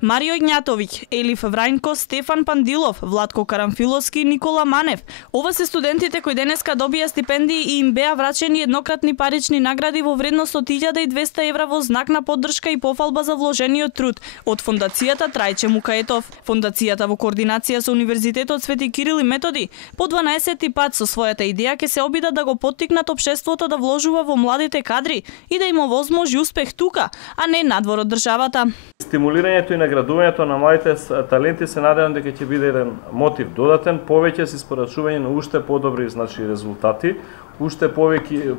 Марио Игњатовиќ, Елиф Врајнко, Стефан Пандилов, Владко Карамфиловски и Никола Манев. Ова се студентите кои денеска добија стипендии и им беа врачени еднократни парични награди во вредност од 1200 евра во знак на поддршка и пофалба за вложениот труд од Фондацијата Трајче Мукаетов. Фондацијата во координација со Универзитетот Свети Кирил и Методи по 12-ти пат со својата идеја ќе се обидат да го поттикнат општеството да вложува во младите кадри и да им овозможи успех тука, а не надвор од државата. Стимулирањето и наградувањето на младите таленти се надевам дека ќе биде еден мотив додатен, повеќе се испорачување на уште подобри резултати, уште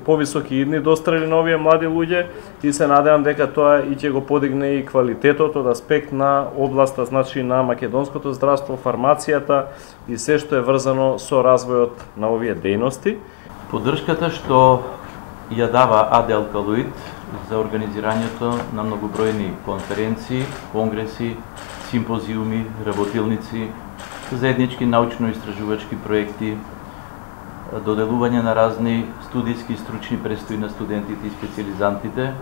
повисоки идни дострели на овие млади луѓе и се надевам дека тоа и ќе го подигне и квалитетот од аспект на областа, на македонското здравство, фармацијата и се што е врзано со развојот на овие дејности. Поддршката што ја дава АД Алкалоид за организирањето на многобројни конференции, конгреси, симпозиуми, работилници, заеднички научно-истражувачки проекти, доделување на разни студиски и стручни престои на студентите и специализантите,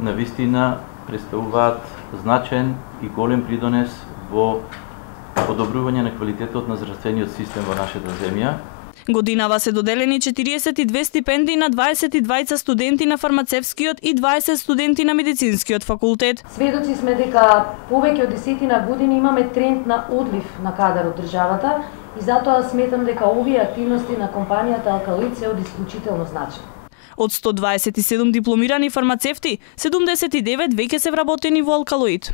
навистина представуваат значаен и голем придонес во подобрување на квалитетот на здравствениот систем во нашата земја. Годинава се доделени 42 стипендии на 22 студенти на фармацевскиот и 20 студенти на медицинскиот факултет. Сведоци сме дека повеќе од 10 години имаме тренд на одлив на кадар од државата и затоа сметам дека овие активности на компанијата Алкалоид се од исклучително значај. Од 127 дипломирани фармацевти, 79 веќе се вработени во Алкалоид.